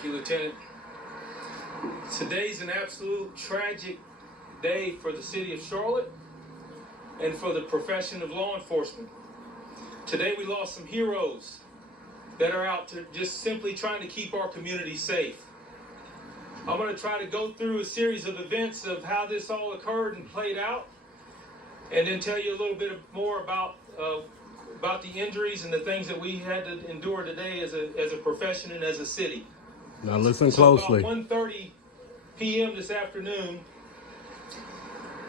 Thank you, Lieutenant. Today's an absolute tragic day for the city of Charlotte and for the profession of law enforcement. Today we lost some heroes that are out to just simply trying to keep our community safe. I'm going to try to go through a series of events of how this all occurred and played out, and then tell you a little bit more about the injuries and the things that we had to endure today as a profession and as a city. Now listen closely. So about 1:30 p.m. this afternoon,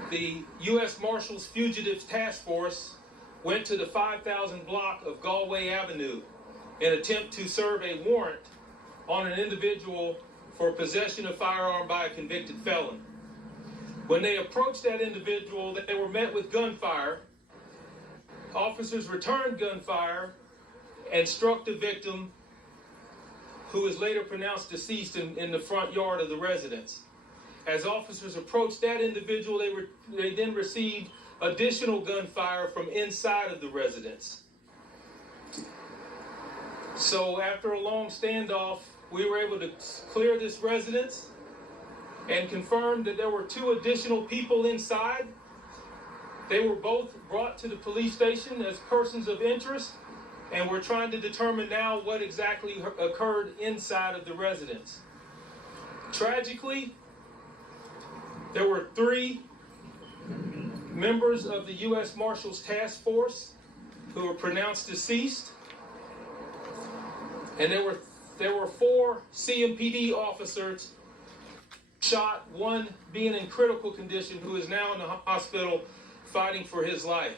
the U.S. Marshals Fugitives Task Force went to the 5000 block of Galway Avenue in an attempt to serve a warrant on an individual for possession of firearm by a convicted felon. When they approached that individual, they were met with gunfire. Officers returned gunfire and struck the victim, who was later pronounced deceased in the front yard of the residence. As officers approached that individual, they then received additional gunfire from inside of the residence. So after a long standoff, we were able to clear this residence and confirm that there were 2 additional people inside. They were both brought to the police station as persons of interest, and we're trying to determine now what exactly occurred inside of the residence. Tragically, there were 3 members of the U.S. Marshals Task Force who were pronounced deceased, and there were 4 CMPD officers shot, one being in critical condition who is now in the hospital fighting for his life.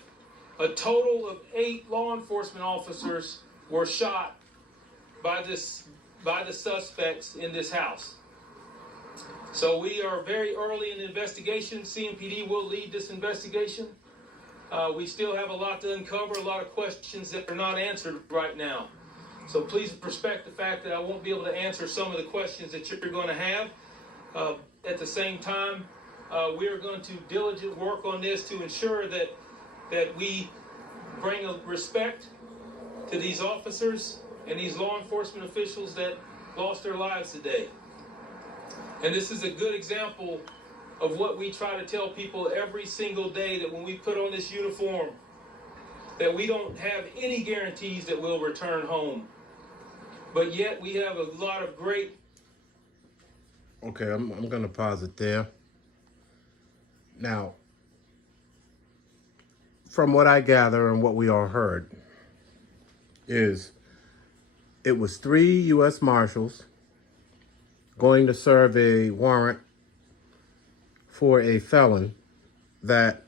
A total of 8 law enforcement officers were shot by the suspects in this house. So we are very early in the investigation. CMPD will lead this investigation. We still have a lot to uncover, a lot of questions that are not answered right now. So please respect the fact that I won't be able to answer some of the questions that you're going to have. At the same time, we are going to diligent work on this to ensure that we bring a respect to these officers and these law enforcement officials that lost their lives today. And this is a good example of what we try to tell people every single day, that when we put on this uniform, that we don't have any guarantees that we'll return home. But yet we have a lot of great... Okay, I'm going to pause it there. Now, from what I gather and what we all heard, is it was 3 U.S. Marshals going to serve a warrant for a felon that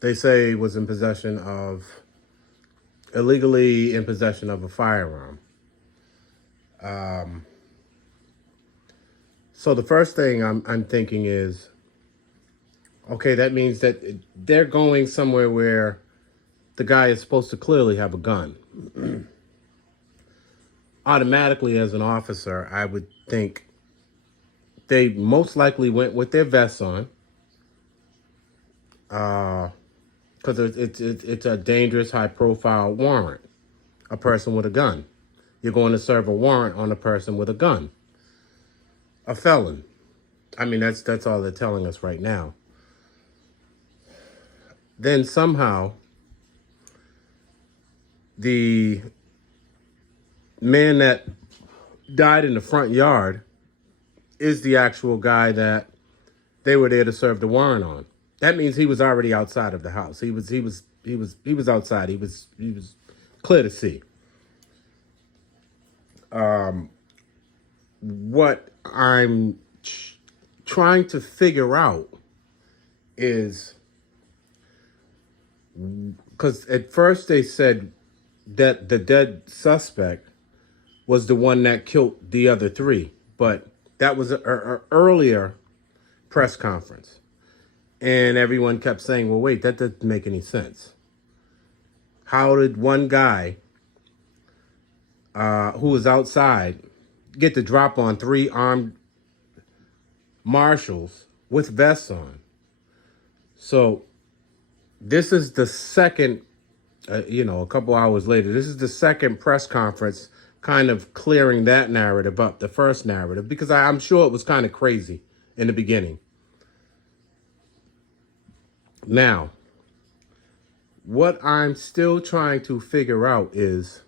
they say was illegally in possession of a firearm. So the first thing I'm thinking is, okay, that means that they're going somewhere where the guy is supposed to clearly have a gun. Automatically, as an officer, I would think they most likely went with their vests on, because it's a dangerous, high-profile warrant. A person with a gun. You're going to serve a warrant on a person with a gun. A felon. I mean, that's all they're telling us right now. Then somehow, the man that died in the front yard is the actual guy that they were there to serve the warrant on. That means he was already outside of the house. He was outside. He was clear to see. What I'm trying to figure out is, because at first they said that the dead suspect was the one that killed the other 3, but that was an earlier press conference. And everyone kept saying, well, wait, that doesn't make any sense. How did one guy who was outside get the drop on 3 armed marshals with vests on? So this is the second, a couple hours later, this is the second press conference kind of clearing that narrative up, the first narrative, because I'm sure it was kind of crazy in the beginning. Now, what I'm still trying to figure out is,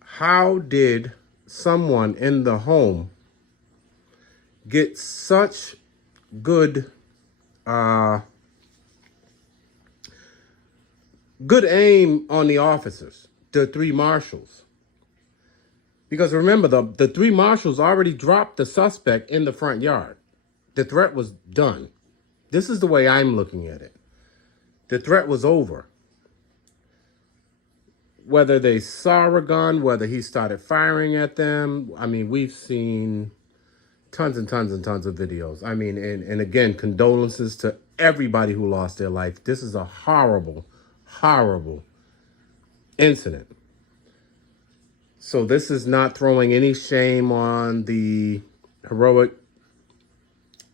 how did someone in the home get such good good aim on the officers, the three marshals? Because remember, the three marshals already dropped the suspect in the front yard. The threat was done. This is the way I'm looking at it. The threat was over. Whether they saw a gun, whether he started firing at them, I mean, we've seen tons and tons and tons of videos. I mean, and again, condolences to everybody who lost their life. This is a horrible, horrible incident. So this is not throwing any shame on the heroic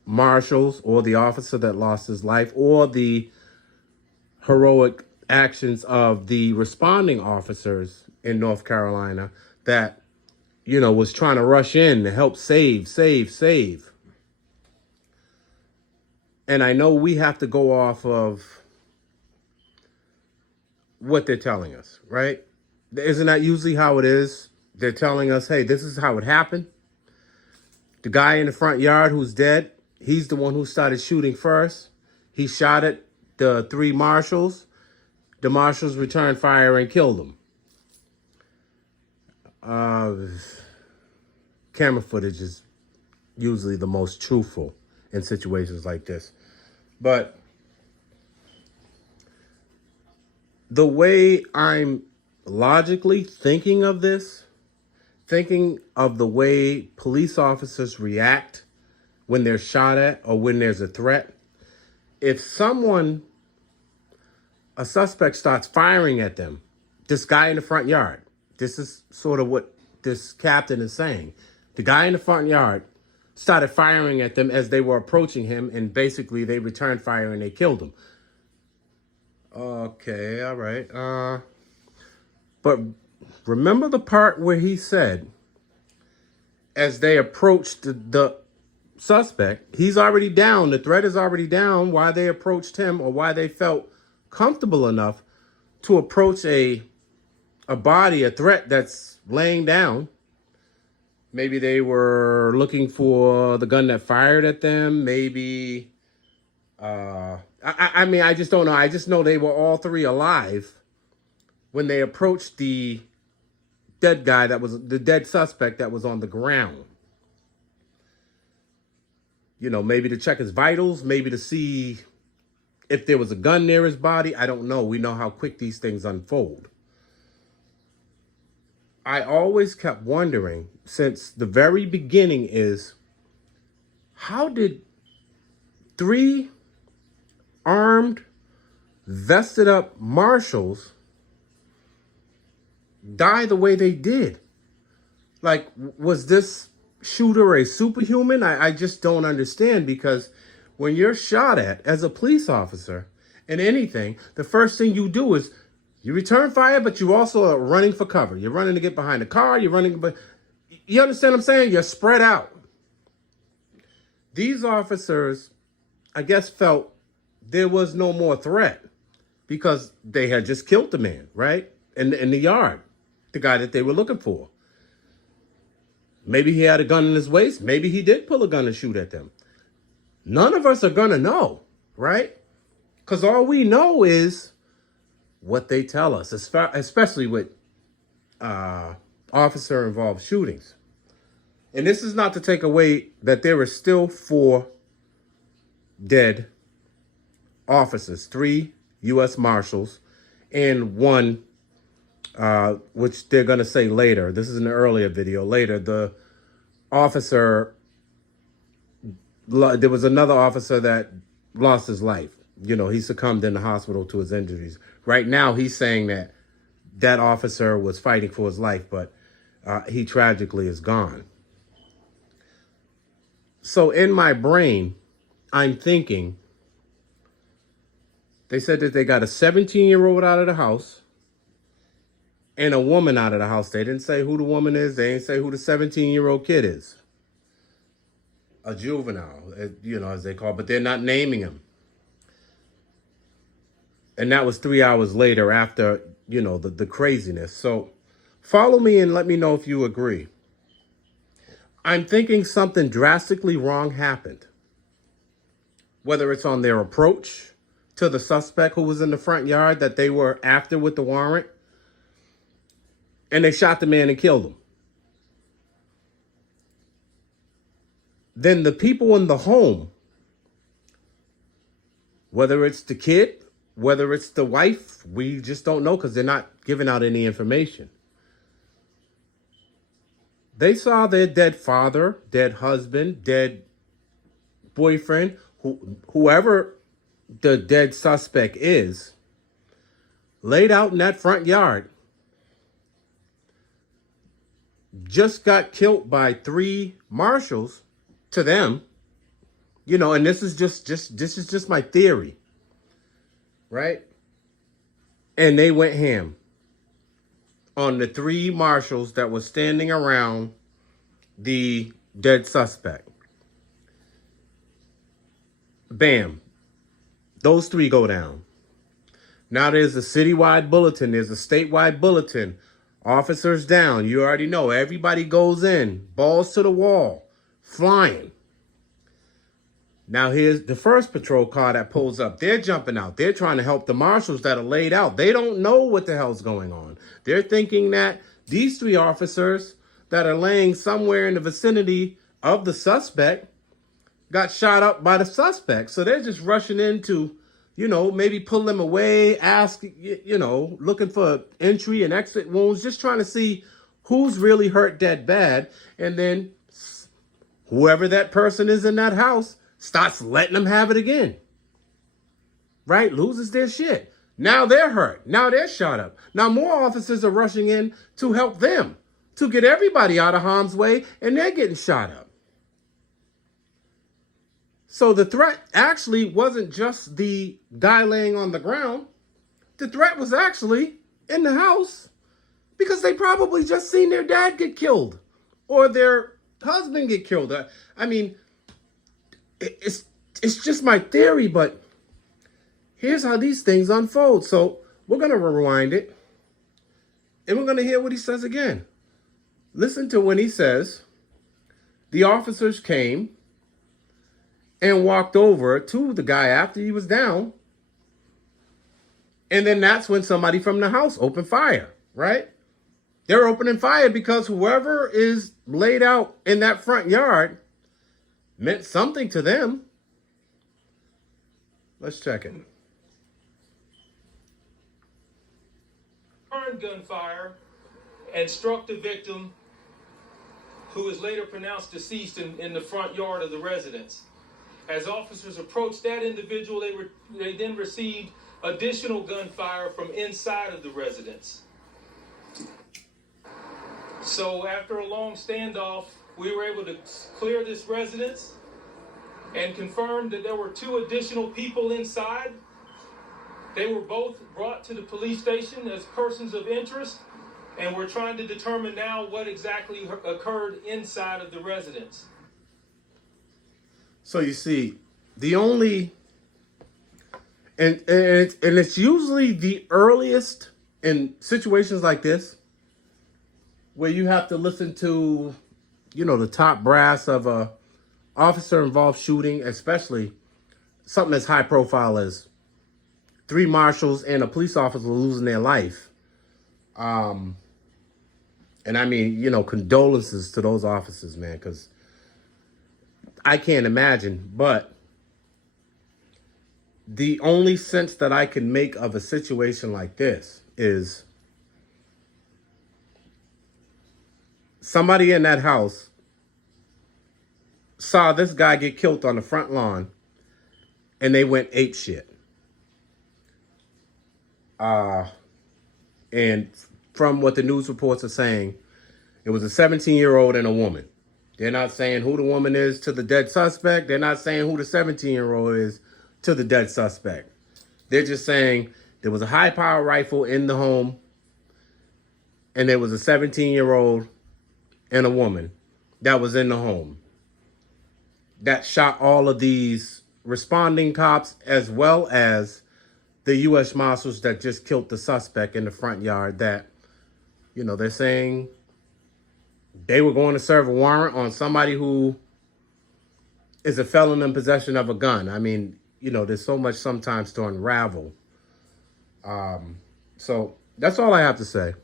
marshals or the officer that lost his life or the heroic actions of the responding officers in North Carolina that, you know, was trying to rush in to help save. And I know we have to go off of what they're telling us, right? Isn't that usually how it is? They're telling us, hey, this is how it happened. The guy in the front yard who's dead, he's the one who started shooting first. He shot at the three marshals. The marshals returned fire and killed him. Camera footage is usually the most truthful in situations like this. But the way I'm logically thinking of this, thinking of the way police officers react when they're shot at or when there's a threat, if a suspect starts firing at them, this guy in the front yard, this is sort of what this captain is saying. The guy in the front yard started firing at them as they were approaching him, and basically they returned fire and they killed him. Okay, all right. But remember the part where he said, as they approached the suspect, he's already down. The threat is already down. Why they approached him, or why they felt comfortable enough to approach a body, a threat that's laying down. Maybe they were looking for the gun that fired at them. Maybe, I mean, I just don't know. I just know they were all three alive when they approached the dead guy, that was the dead suspect that was on the ground. You know, maybe to check his vitals, maybe to see if there was a gun near his body. I don't know. We know how quick these things unfold. I always kept wondering since the very beginning is, how did three armed, vested up marshals die the way they did? Like, was this shooter a superhuman? I just don't understand, because when you're shot at as a police officer in anything, the first thing you do is you return fire, but you also are running for cover. You're running to get behind the car. You're running, but you understand what I'm saying? You're spread out. These officers, I guess, felt there was no more threat because they had just killed the man, right? In the yard, the guy that they were looking for. Maybe he had a gun in his waist. Maybe he did pull a gun and shoot at them. None of us are going to know, right? Because all we know is what they tell us, especially with officer-involved shootings. And this is not to take away that there are still 4 dead officers, 3 U.S. Marshals, and 1, which they're going to say later. This is an earlier video. Later, the officer, there was another officer that lost his life. You know, he succumbed in the hospital to his injuries. Right now, he's saying that that officer was fighting for his life, but he tragically is gone. So in my brain, I'm thinking, they said that they got a 17-year-old out of the house. and a woman out of the house. They didn't say who the woman is. They didn't say who the 17-year-old kid is. A juvenile, as they call it, but they're not naming him. And that was 3 hours later after, the craziness. So follow me and let me know if you agree. I'm thinking something drastically wrong happened. Whether it's on their approach to the suspect who was in the front yard that they were after with the warrant, and they shot the man and killed him. Then the people in the home, whether it's the kid, whether it's the wife, we just don't know because they're not giving out any information. They saw their dead father, dead husband, dead boyfriend, whoever the dead suspect is, laid out in that front yard. Just got killed by 3 marshals to them. And this is just my theory. Right? And they went ham on the 3 marshals that were standing around the dead suspect. Bam. Those 3 go down. Now there's a citywide bulletin. There's a statewide bulletin. Officers down. You already know. Everybody goes in. Balls to the wall. Flying. Now here's the first patrol car that pulls up. They're jumping out. They're trying to help the marshals that are laid out. They don't know what the hell's going on. They're thinking that these 3 officers that are laying somewhere in the vicinity of the suspect got shot up by the suspect. So they're just rushing in to, maybe pull them away, ask, looking for entry and exit wounds, just trying to see who's really hurt that bad. And then whoever that person is in that house starts letting them have it again. Right? Loses their shit. Now they're hurt. Now they're shot up. Now more officers are rushing in to help them, to get everybody out of harm's way, and they're getting shot up. So the threat actually wasn't just the guy laying on the ground. The threat was actually in the house because they probably just seen their dad get killed or their husband get killed. I mean, it's just my theory, but here's how these things unfold. So we're going to rewind it and we're going to hear what he says again. Listen to when he says, the officers came and walked over to the guy after he was down. And then that's when somebody from the house opened fire, right? They're opening fire because whoever is laid out in that front yard meant something to them. Let's check it. Turned gunfire and struck the victim, who was later pronounced deceased in the front yard of the residence. As officers approached that individual, they then received additional gunfire from inside of the residence. So after a long standoff, we were able to clear this residence and confirm that there were 2 additional people inside. They were both brought to the police station as persons of interest, and we're trying to determine now what exactly occurred inside of the residence. So you see, the only, and it's usually the earliest in situations like this, where you have to listen to, the top brass of a officer-involved shooting, especially something as high profile as 3 marshals and a police officer losing their life. And I mean, condolences to those officers, man, because I can't imagine. But the only sense that I can make of a situation like this is somebody in that house saw this guy get killed on the front lawn and they went apeshit. And from what the news reports are saying, it was a 17-year-old and a woman. They're not saying who the woman is to the dead suspect. They're not saying who the 17-year-old is to the dead suspect. They're just saying there was a high-power rifle in the home and there was a 17-year-old and a woman that was in the home that shot all of these responding cops as well as the U.S. Marshals that just killed the suspect in the front yard that, they're saying they were going to serve a warrant on somebody who is a felon in possession of a gun. I mean, there's so much sometimes to unravel. So that's all I have to say.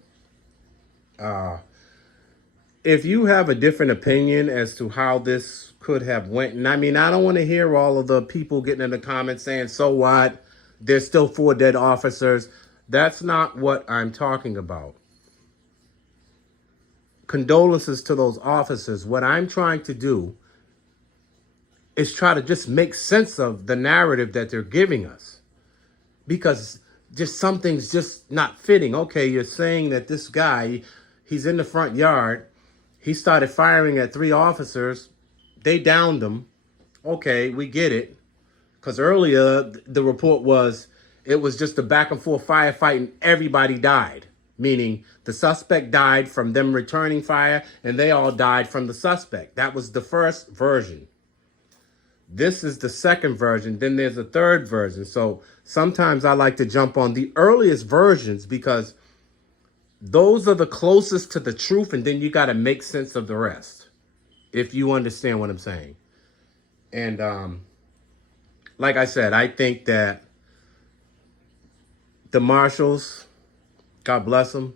If you have a different opinion as to how this could have went, and I mean, I don't want to hear all of the people getting in the comments saying, so what? There's still 4 dead officers. That's not what I'm talking about. Condolences to those officers. What I'm trying to do is try to just make sense of the narrative that they're giving us. Because just something's just not fitting. Okay, you're saying that this guy, he's in the front yard. He started firing at 3 officers. They downed him. Okay, we get it. Because earlier, the report was, it was just a back and forth firefight and everybody died. Meaning the suspect died from them returning fire and they all died from the suspect. That was the first version. This is the second version. Then there's a third version. So sometimes I like to jump on the earliest versions because those are the closest to the truth, and then you got to make sense of the rest, if you understand what I'm saying. And like I said, I think that the marshals, God bless them,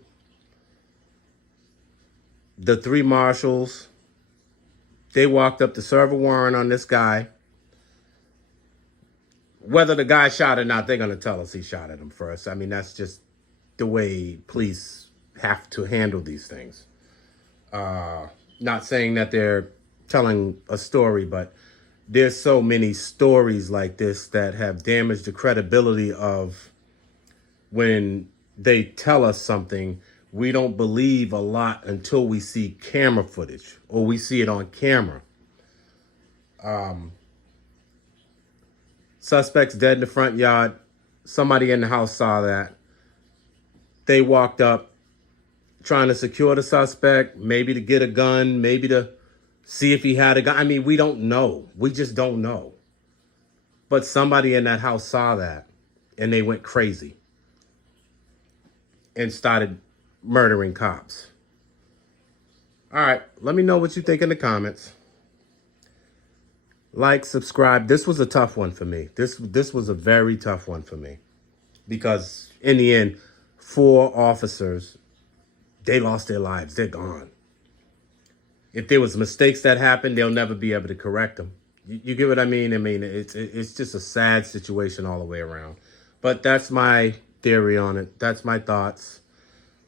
the 3 marshals, they walked up to serve a warrant on this guy. Whether the guy shot or not, they're going to tell us he shot at him first. I mean, that's just the way police have to handle these things. Not saying that they're telling a story, but there's so many stories like this that have damaged the credibility of when they tell us something. We don't believe a lot until we see camera footage or we see it on camera. Suspects dead in the front yard. Somebody in the house saw that. They walked up trying to secure the suspect, maybe to get a gun, maybe to see if he had a gun. I mean, we don't know. We just don't know. But somebody in that house saw that and they went crazy and started murdering cops. All right, let me know what you think in the comments. Like, subscribe. This was a tough one for me. This was a very tough one for me because in the end, 4 officers, they lost their lives. They're gone. If there was mistakes that happened, they'll never be able to correct them. You get what I mean? I mean, it's just a sad situation all the way around. But that's my theory on it. That's my thoughts.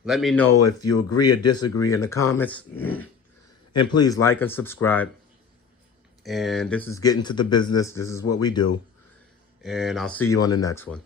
Let me know if you agree or disagree in the comments. And please like and subscribe. And this is Getting to the Business. This is what we do. And I'll see you on the next one.